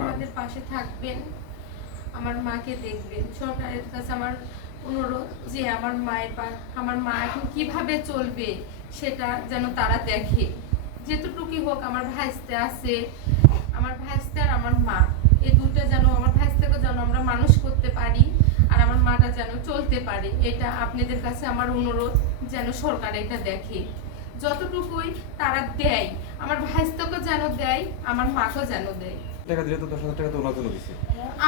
আমাদের পাশে থাকবেন, আমার মাকে দেখবেন। সরকারের কাছে আমার অনুরোধ যে আমার মা এখন কিভাবে চলবে সেটা যেন তারা দেখে। যেতটুকুই হোক আমার ভাইস্তে আছে, আমার ভাইস্তে আর আমার মা, এই দুটো যেন আমার ভাইস্তেকে যেন আমরা মানুষ করতে পারি আর আমার মাটা যেন চলতে পারে। এটা আপনাদের কাছে আমার অনুরোধ, যেন সরকার এটা দেখে। যতটুকুই তারা দেয় আমার ভাইস্তেকে যেন দেয়, আমার মাকেও যেন দেয়। টাকা দিলে তো 10,000 টাকা তো ওনার জন্য দিছে।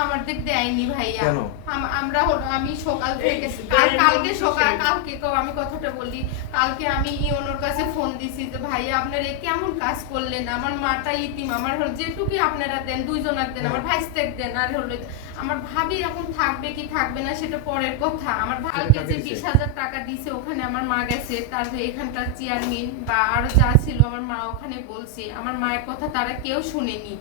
আমাদের দেয়নি ভাইয়া। কেন? আমি সকাল থেকে কালকেও আমি কথাটা বলি, কালকে আমি ওনার কাছে ফোন দিছি যে ভাইয়া আপনারা কেমন কাজ করলেন, আমার মাটা ইতিম, আমার যেটুকুই আপনারা দেন দুইজনার দেন, আমার ভাইস্তেক দেন, আর হলো আমার ভাবি এখন থাকবে কি থাকবে না সেটা পরের কথা। আমার ভাইকে যে 20,000 টাকা দিছে ওখানে আমার মা গেছে, তার এখানকার চেয়ারম্যান বা আরো যা ছিল আমার মা ওখানে বলছে, আমার মায়ের কথা তারা কেউ শুনেনি।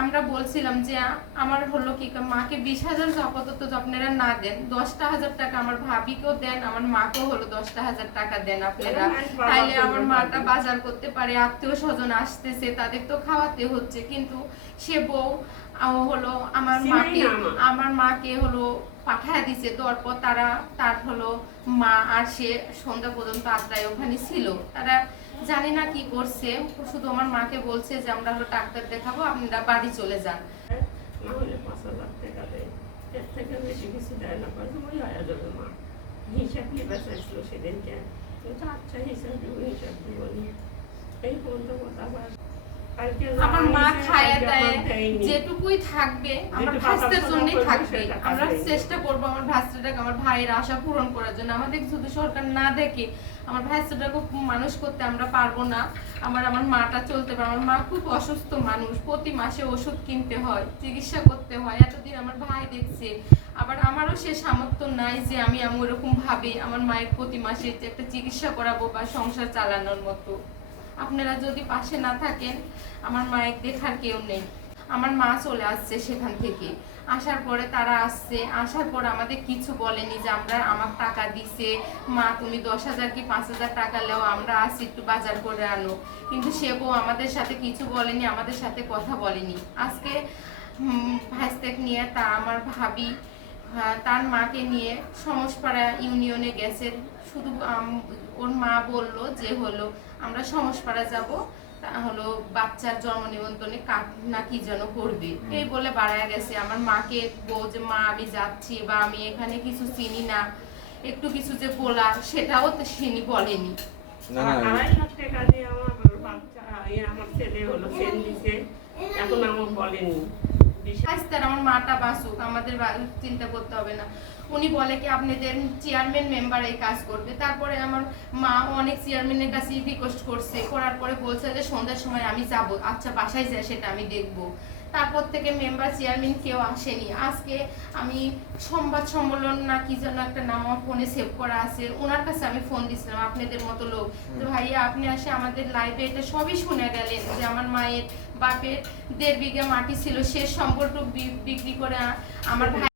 আমরা বলছিলাম যে আমার হলো কি মাকে 20,000 আপাতত আপনারা না দেন, 10,000 টাকা আমার ভাবিকেও দেন, আমার মাকেও হলো 10,000 টাকা দেন আপনারা, তাইলে আমার মাটা বাজার করতে পারে। আত্মীয় স্বজন আসতেছে, তাদের তো খাওয়াতে হচ্ছে, কিন্তু সে বউ হলো আমার মাকে হলো পাঠায় দিছে। তারপর তার হলো মা আর সে সন্ধ্যা পর্যন্ত আত্রায় ওখানে ছিল। তারা জানি না কি করছে, শুধু আমার মাকে বলছে যে আমরা হলো ডাক্তার দেখাবো, আপনারা বাড়ি চলে যান। না হলে 5,000 টাকা দেয়, এর থেকে বেশি কিছু দেয় না, ওই হয়ে যাবে মা। হিসাব নিয়ে চাইছিল সেদিনকে, কিন্তু আচ্ছা হিসাব দিবনি এই পর্যন্ত কথা। আমার মা খায় দেয়, যেটুকুই থাকবে আমার ভাস্তের জন্যই থাকবে। আমরা চেষ্টা করবো আমার ভাস্তাটাকে, আমার ভাইয়ের আশা পূরণ করার জন্য। আমাদের যদি সরকার না দেখে আমার ভাস্তাটাকে মানুষ করতে আমরা পারবো না। আমার মাটা চলতে পারে। আমার মা খুব অসুস্থ মানুষ, প্রতি মাসে ওষুধ কিনতে হয়, চিকিৎসা করতে হয়। এতদিন আমার ভাই দেখছে, আবার আমারও সে সামর্থ্য নাই যে আমি ওরকম ভাবে আমার মায়ের প্রতি মাসে একটা চিকিৎসা করাবো বা সংসার চালানোর মতো। আপনারা যদি পাশে না থাকেন, আমার মায়ের দেখার কেউ নেই। আমার মা চলে আসছে সেখান থেকে, আসার পরে তারা আসছে, আসার পর আমাদের কিছু বলেনি যে আমার টাকা দিছে, মা তুমি 10,000 কি 5,000 টাকা লেও, আমরা আসি একটু বাজার করে আনো, কিন্তু সে বউ আমাদের সাথে কিছু বলেনি, আমাদের সাথে কথা বলেনি। আজকে ভাইস্তেক নিয়ে আমার ভাবি তার মাকে নিয়ে সমসপাড়া ইউনিয়নে গেছে। শুধু ওর মা বলল যে হলো আমরা সমসপাড়া যাব, হলো বাচ্চার জন্ম নিবন্ধনে কাট না কি যেন করবে, এই বলে বাড়ায় গেছে। আমার মাকে বউ যে মা আমি যাচ্ছি বা আমি এখানে কিছু চিনি না, একটু কিছু যে বলা সেটাও তো তিনি বলেনি। না 2,500 টাকা দিয়ে আমার বাচ্চা আমার ছেলে হলো সেন দিছে, এখন আমার বলেনি। আমার মাটা বাসুক, আমাদের চিন্তা করতে হবে না। উনি বলে কি আপনাদের চেয়ারম্যান মেম্বার এই কাজ করবে। তারপরে আমার মা অনেক চেয়ারম্যানের কাছে রিকোয়েস্ট করছে, করার পরে বলছে যে সন্ধ্যার সময় আমি যাব, আচ্ছা বাসায় যায় সেটা আমি দেখব। তারপর থেকে মেম্বার চেয়ারম্যান কেউ আসেনি। আজকে আমি সংবাদ সম্মেলন না কি যেন একটা নাম আমার ফোনে সেভ করা আছে, ওনার কাছে আমি ফোন দিছিলাম আপনাদের মতো লোক, তো ভাইয়া আপনি আসে আমাদের লাইভে এটা সবই শুনে গেলেন যে আমার মায়ের বাপের 1.5 বিঘা মাটি ছিল, সে সম্পর্ক বিক্রি করে আমার ভাই